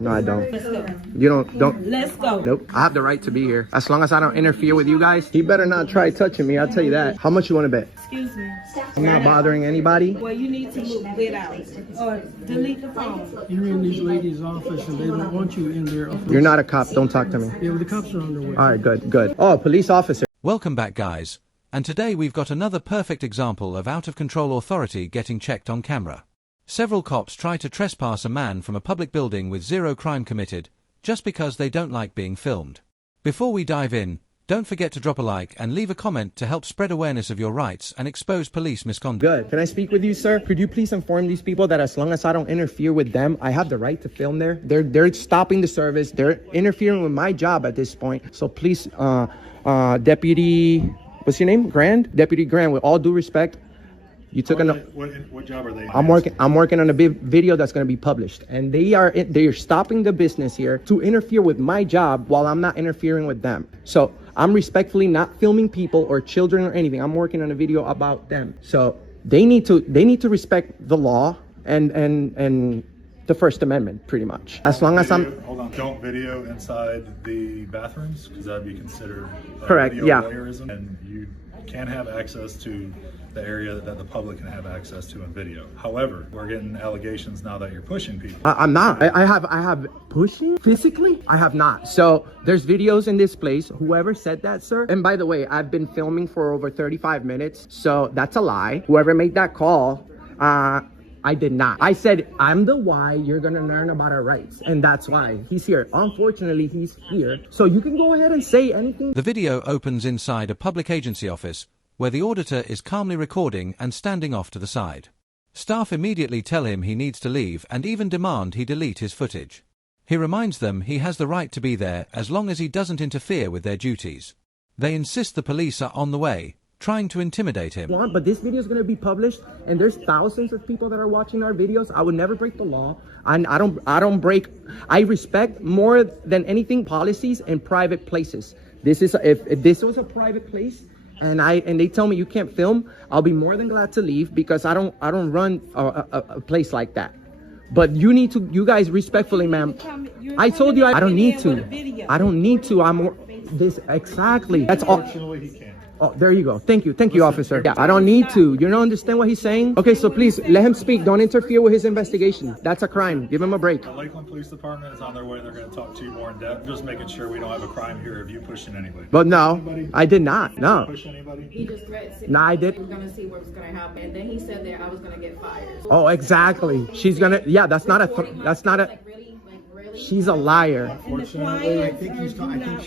No, I don't. Let's go. You don't. Let's go. Nope. I have the right to be here. As long as I don't interfere with you guys. He better not try touching me. I'll tell you that. How much you want to bet? Excuse me. I'm not bothering anybody. Well, you need to get out or delete the phone. You're in these ladies' office and they don't want you in their office. You're not a cop. Don't talk to me. Yeah, well, the cops are on their way. All right, good. Oh, police officer. Welcome back, guys. And today we've got another perfect example of out-of-control authority getting checked on camera. Several cops try to trespass a man from a public building with zero crime committed, just because they don't like being filmed. Before we dive in, don't forget to drop a like and leave a comment to help spread awareness of your rights and expose police misconduct. Good. Can I speak with you, sir? Could you please inform these people that as long as I don't interfere with them, I have the right to film there? They're stopping the service. They're interfering with my job at this point. So please, Deputy, what's your name? Grand? Deputy Grand, with all due respect, you took what job are they? I'm working on a big video that's going to be published, and they're stopping the business here to interfere with my job while I'm not interfering with them. So I'm respectfully not filming people or children or anything. I'm working on a video about them. So they need to respect the law and the First Amendment, pretty much. As long as I'm don't video inside the bathrooms, because that'd be considered correct. Video Yeah. voyeurism, and you can have access to the area that the public can have access to in video. However, we're getting allegations now that you're pushing people. I'm not. I have pushing physically. I have not. So there's videos in this place. Whoever said that, sir. And by the way, I've been filming for over 35 minutes. So that's a lie. Whoever made that call, I did not. I said, I'm the why you're going to learn about our rights. And that's why he's here. Unfortunately, he's here. So you can go ahead and say anything. The video opens inside a public agency office, where the auditor is calmly recording and standing off to the side. Staff immediately tell him he needs to leave and even demand he delete his footage. He reminds them he has the right to be there as long as he doesn't interfere with their duties. They insist the police are on the way, trying to intimidate him. But this video is going to be published, and there's thousands of people that are watching our videos. I would never break the law. I respect more than anything policies in private places. This is if this was a private place, and they tell me you can't film, I'll be more than glad to leave, because I don't run a place like that. But you guys respectfully, ma'am. I told you I don't need to. I don't need to. Exactly. That's all. Unfortunately, he can't. Oh, there you go. Thank you, officer. Yeah, I don't need to. You don't understand what he's saying? Okay, so please let him speak. Don't interfere with his investigation. That's a crime. Give him a break. The Lakeland Police Department is on their way. They're going to talk to you more in depth. Just making sure we don't have a crime here of you pushing anybody. But no, I did not. No. Push anybody? He just threatened. No, I did. We're gonna see what's gonna happen, and then he said that I was gonna get fired. Oh, exactly. She's gonna. Yeah, that's not a. Like really? She's a liar. Unfortunately, I think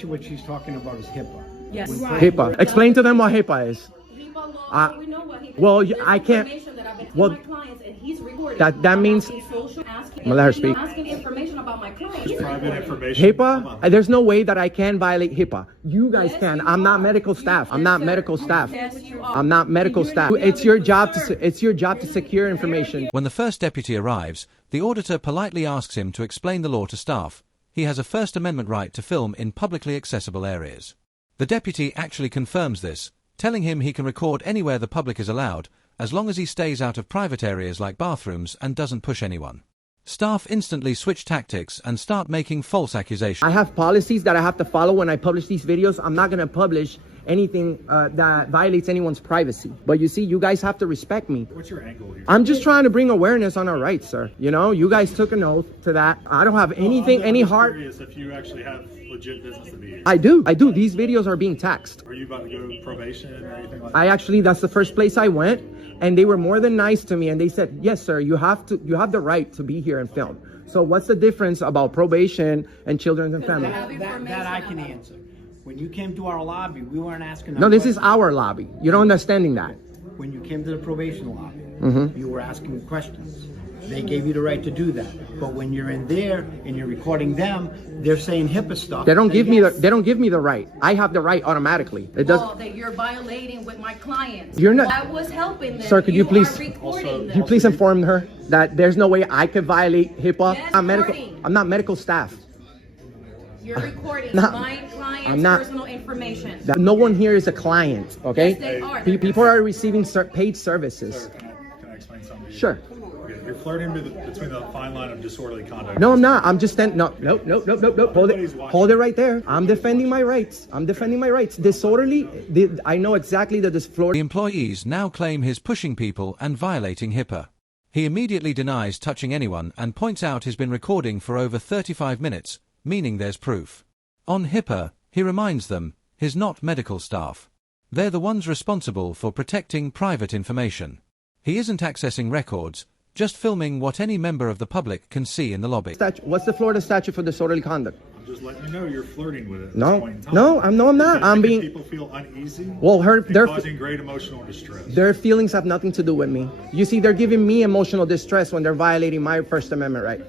what she's talking about is HIPAA. Yes. HIPAA. Explain to them what HIPAA is. HIPAA law, we know what HIPAA Well, is. I can't. That I've been Well, my clients, and he's recording. that means. I'm gonna let her speak. asking information about my clients. Private information. HIPAA? There's no way that I can violate HIPAA. You guys can. I'm not medical staff. I'm not medical staff. Yes, you are. I'm not medical staff. It's your job to secure information. When the first deputy arrives, the auditor politely asks him to explain the law to staff. He has a First Amendment right to film in publicly accessible areas. The deputy actually confirms this, telling him he can record anywhere the public is allowed, as long as he stays out of private areas like bathrooms and doesn't push anyone. Staff instantly switch tactics and start making false accusations. I have policies that I have to follow when I publish these videos. I'm not going to publish anything that violates anyone's privacy. But you see, you guys have to respect me. What's your angle here? I'm just trying to bring awareness on our rights, sir. You know, you guys took an oath to that. I don't have anything, any heart. I'm curious if you actually have legit business to be here. I do. These videos are being taxed. Are you about to go to probation or anything like that's that? the first place I went, and they were more than nice to me, and they said, yes, sir, you have the right to be here and film. So what's the difference about probation and children and family? That I can answer. When you came to our lobby, we weren't asking. No, this is our lobby. You're not understanding that. When you came to the probation lobby, you were asking questions. They gave you the right to do that. But when you're in there and you're recording them, they're saying HIPAA stuff. They don't give me the right. I have the right automatically. It does. Oh, that you're violating with my clients. You're not. I was helping them. Sir, could you please inform her that there's no way I could violate HIPAA? Yes, I'm not medical staff. You're recording Not- my client's I'm not- personal information. No one here is a client, okay? Yes, they are. People are receiving paid services. Can I explain something to you? Sure. Okay, You're flirting between the fine line of disorderly conduct. No, I'm not. I'm just standing. No. Hold it right there. I'm defending my rights. Disorderly. I know exactly that this floor. The employees now claim he's pushing people and violating HIPAA. He immediately denies touching anyone and points out he's been recording for over 35 minutes, meaning there's proof. On HIPAA, he reminds them, he's not medical staff. They're the ones responsible for protecting private information. He isn't accessing records, just filming what any member of the public can see in the lobby. What's the Florida statute for disorderly conduct? I'm just letting you know you're flirting with it at No, this point in time. no, I'm not. I'm being. People feel uneasy. Well, they're causing great emotional distress. Their feelings have nothing to do with me. You see, they're giving me emotional distress when they're violating my First Amendment right.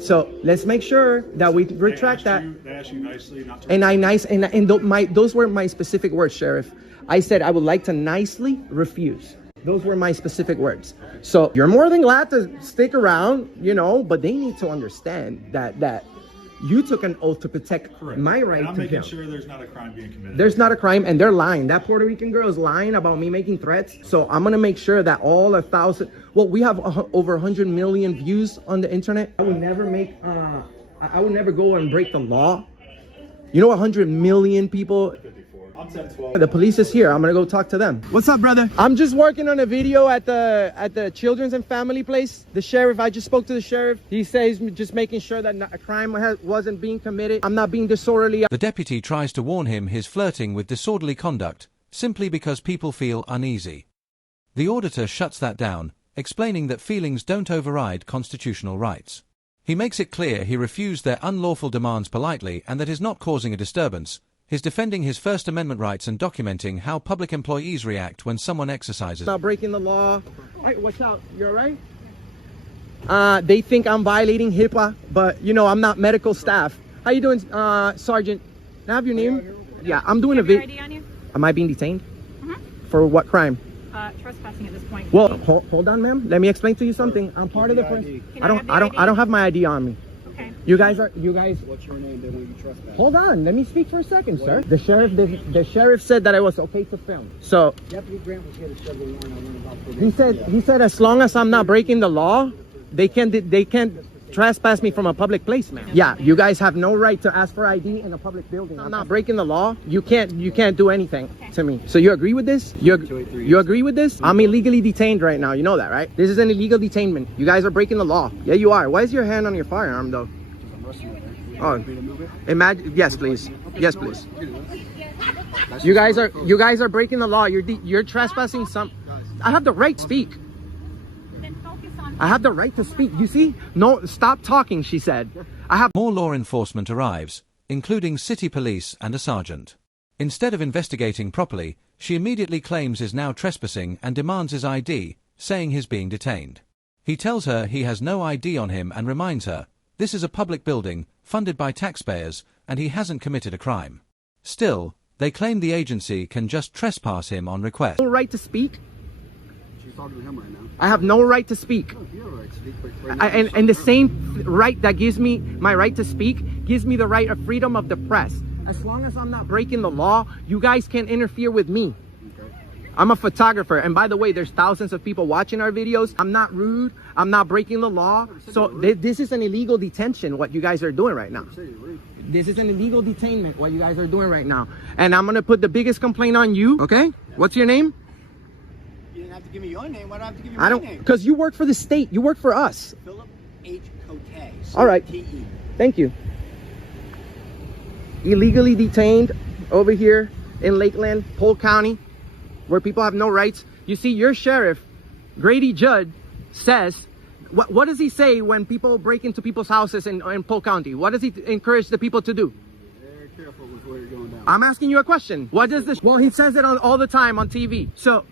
So let's make sure that we retract that. They asked you nicely not to. And those were my specific words, Sheriff. I said I would like to nicely refuse. Those were my specific words. So you're more than glad to stick around, but they need to understand that you took an oath to protect my right to I'm making kill. sure there's not a crime being committed. There's not a crime, and they're lying. That Puerto Rican girl is lying about me making threats. So I'm gonna make sure that all 1,000. Well, we have over 100 million views on the internet. I would never make. I would never go and break the law. 100 million people. I'm 10-12. The police is here. I'm gonna go talk to them. What's up, brother? I'm just working on a video at the Children's and Family Place. The sheriff, I just spoke to the sheriff. He says just making sure that a crime wasn't being committed. I'm not being disorderly. The deputy tries to warn him he's flirting with disorderly conduct simply because people feel uneasy. The auditor shuts that down, explaining that feelings don't override constitutional rights. He makes it clear he refused their unlawful demands politely and that he's not causing a disturbance. He's defending his First Amendment rights and documenting how public employees react when someone exercises. Not breaking the law. All right, watch out. You all right? They think I'm violating HIPAA, but I'm not medical staff. How you doing, Sergeant? Can I have your name? Yeah, I'm doing a video. ID on you? Am I being detained? For what crime? Trespassing at this point. Well, hold on, ma'am. Let me explain to you something. I'm part of the press. I don't have my ID on me. Okay. You guys. What's your name? Then when you trespass. Hold on. Let me speak for a second, sir. The sheriff said that it was okay to film. So Deputy Grant was here to serve the warrant. I learned about he said as long as I'm not breaking the law, they can't trespass me from a public place, man. Yeah, you guys have no right to ask for ID in a public building. I'm not breaking the law. You can't do anything to me. So you agree with this? You agree with this? I'm illegally detained right now. You know that, right? This is an illegal detainment. You guys are breaking the law. Yeah, you are. Why is your hand on your firearm, though? Oh, imagine. Yes, please. Yes, please. You guys are breaking the law. You're trespassing some. I have the right to speak. I have the right to speak. You see? No, stop talking, she said. More law enforcement arrives, including city police and a sergeant. Instead of investigating properly, she immediately claims he's now trespassing and demands his ID, saying he's being detained. He tells her he has no ID on him and reminds her, this is a public building, funded by taxpayers, and he hasn't committed a crime. Still, they claim the agency can just trespass him on request. No right to speak? She's talking to him right now. I have no right to speak. And the same right that gives me my right to speak gives me the right of freedom of the press. As long as I'm not breaking the law, you guys can't interfere with me. I'm a photographer, and by the way, there's thousands of people watching our videos. I'm not rude. I'm not breaking the law. So this is an illegal detention, what you guys are doing right now. This is an illegal detainment, what you guys are doing right now. And I'm going to put the biggest complaint on you, okay? What's your name? You didn't have to give me your name. Why do I have to give you my name? Because you work for the state. You work for us. Philip H. Cote. All right. C-T-E. Thank you. Illegally detained over here in Lakeland, Polk County, where people have no rights. You see, your sheriff, Grady Judd, says, what does he say when people break into people's houses in Polk County? What does he encourage the people to do? Very careful with where you're going down. I'm asking you a question. What does this? Well, he says it all the time on TV. So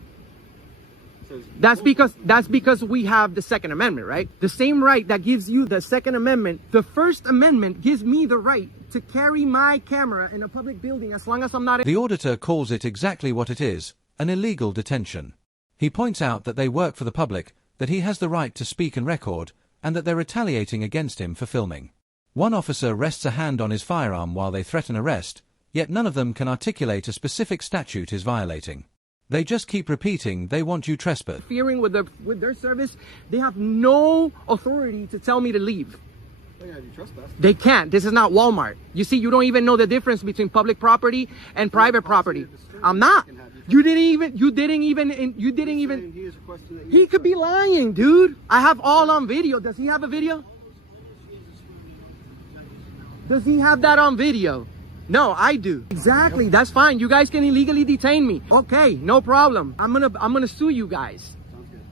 that's because we have the Second Amendment, right? The same right that gives you the Second Amendment, the First Amendment gives me the right to carry my camera in a public building as long as I'm not. The auditor calls it exactly what it is, an illegal detention. He points out that they work for the public, that he has the right to speak and record, and that they're retaliating against him for filming. One officer rests a hand on his firearm while they threaten arrest, yet none of them can articulate a specific statute is violating. They just keep repeating they want you trespass. Interfering with their service, they have no authority to tell me to leave. They can't. This is not Walmart. You see, you don't even know the difference between public property and private property. I'm not. You didn't even. He could be lying, dude. I have all on video. Does he have a video? Does he have that on video? No, I do. Exactly. That's fine. You guys can illegally detain me. Okay, no problem. I'm gonna sue you guys.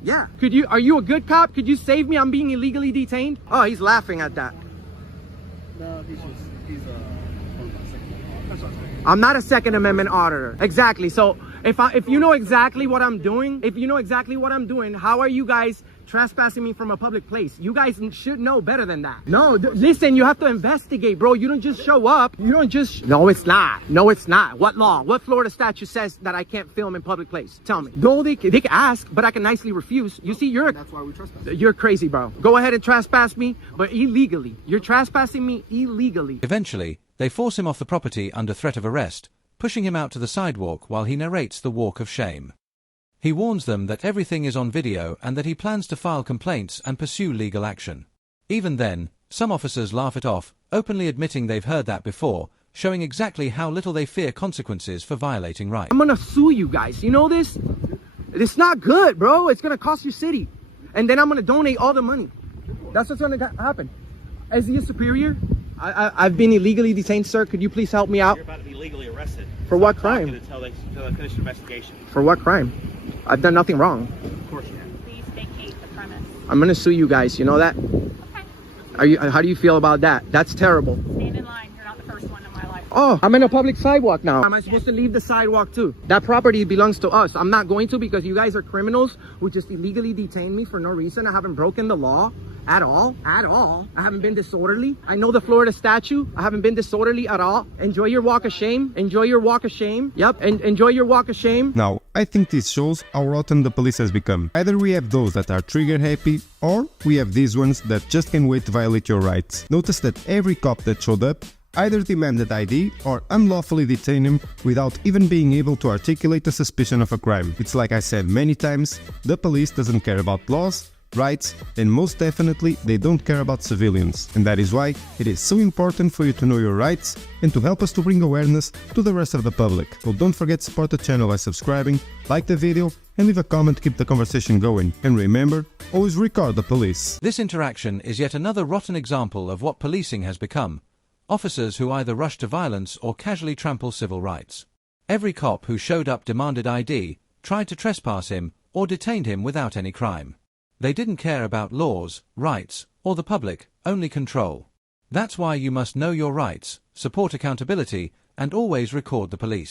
Yeah. Are you a good cop? Could you save me? I'm being illegally detained. Oh, he's laughing at that. No, I'm not a Second Amendment auditor. Exactly. So if you know exactly what I'm doing, how are you guys trespassing me from a public place? You guys should know better than that. No, listen, you have to investigate, bro. You don't just show up. No, it's not. No, it's not. What law? What Florida statute says that I can't film in public place? Tell me. No, they can ask, but I can nicely refuse. You see, that's why we trespass. You're crazy, bro. Go ahead and trespass me, but illegally. You're trespassing me illegally. Eventually, they force him off the property under threat of arrest, pushing him out to the sidewalk while he narrates the walk of shame. He warns them that everything is on video and that he plans to file complaints and pursue legal action. Even then, some officers laugh it off, openly admitting they've heard that before, showing exactly how little they fear consequences for violating rights. I'm gonna sue you guys. You know this? It's not good, bro. It's gonna cost your city. And then I'm gonna donate all the money. That's what's gonna happen. Is he a superior? I've been illegally detained, sir. Could you please help me out? You're about to be legally arrested. For what crime? Until they finish your investigation. For what crime? I've done nothing wrong. Of course you have. Please vacate the premise. I'm gonna sue you guys. You know that? Okay. How do you feel about that? That's terrible. Stand in line. You're not the first one in my life. Oh, I'm in a public sidewalk now. Am I supposed to leave the sidewalk too? That property belongs to us. I'm not going to because you guys are criminals who just illegally detained me for no reason. I haven't broken the law at all. I haven't been disorderly. I know the Florida statute. I haven't been disorderly at all. Enjoy your walk of shame. Enjoy your walk of shame. Yep, and enjoy your walk of shame. Now, I think this shows how rotten the police has become. Either we have those that are trigger happy, or we have these ones that just can't wait to violate your rights. Notice that every cop that showed up either demanded ID or unlawfully detained him without even being able to articulate a suspicion of a crime. It's like I said many times, the police doesn't care about laws, rights, and most definitely they don't care about civilians. And that is why it is so important for you to know your rights and to help us to bring awareness to the rest of the public. So don't forget to support the channel by subscribing, like the video, and leave a comment to keep the conversation going. And remember, always record the police. This interaction is yet another rotten example of what policing has become. Officers who either rush to violence or casually trample civil rights. Every cop who showed up demanded ID, tried to trespass him, or detained him without any crime. They didn't care about laws, rights, or the public, only control. That's why you must know your rights, support accountability, and always record the police.